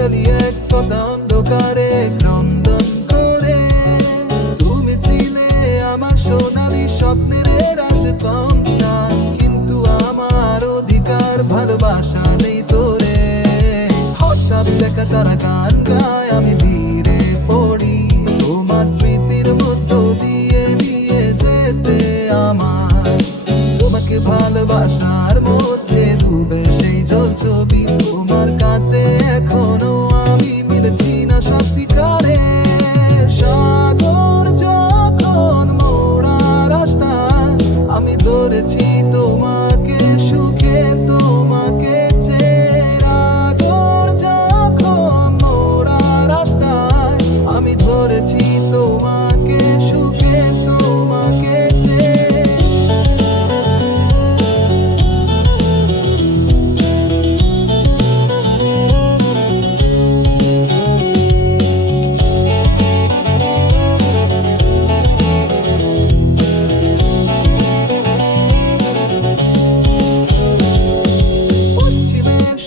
চালিয়ে এক কথা অন্ধকারে ক্রন্দন করে। তুমি ছিলে আমার সোনালী স্বপ্নের রাজকন্যা, কিন্তু আমার অধিকার ভালোবাসা নেই তোরে। হঠাৎ দেখা তারা গান গায়, আমি ধীরে পড়ি তোমার স্মৃতির মধ্য দিয়ে নিয়ে যেতে আমার। তোমাকে ভালোবাসার মধ্যে ডুবে সেই জলছবি, তোমার কাছে এখনো আমি মিলেছি না সত্যিকারে। সাগর যখন মোরা রাস্তা, আমি ধরেছি তোমাকে সুখে তোমাকে চেয়ে। সাগর যখন মোরা রাস্তায়, আমি ধরেছি তোমাকে সুখে তোমাকে চেয়ে।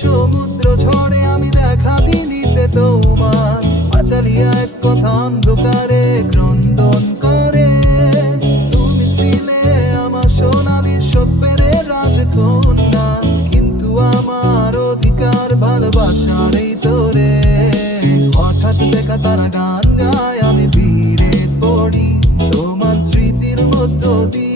সমুদ্র ঝড়ে আমি দেখা দিলিতে তোমার, চালিয়ে এক কথা অন্ধকারে ক্রন্দন করে। তুমি ছিলে আমার সোনালী স্বপ্নের রাজকন্যা, কিন্তু আমার অধিকার ভালোবাসা নেই তোরে। হঠাৎ দেখা তারা গান গায়, আমি ভিড়ে পড়ি তোমার স্মৃতির মধ্য দিয়ে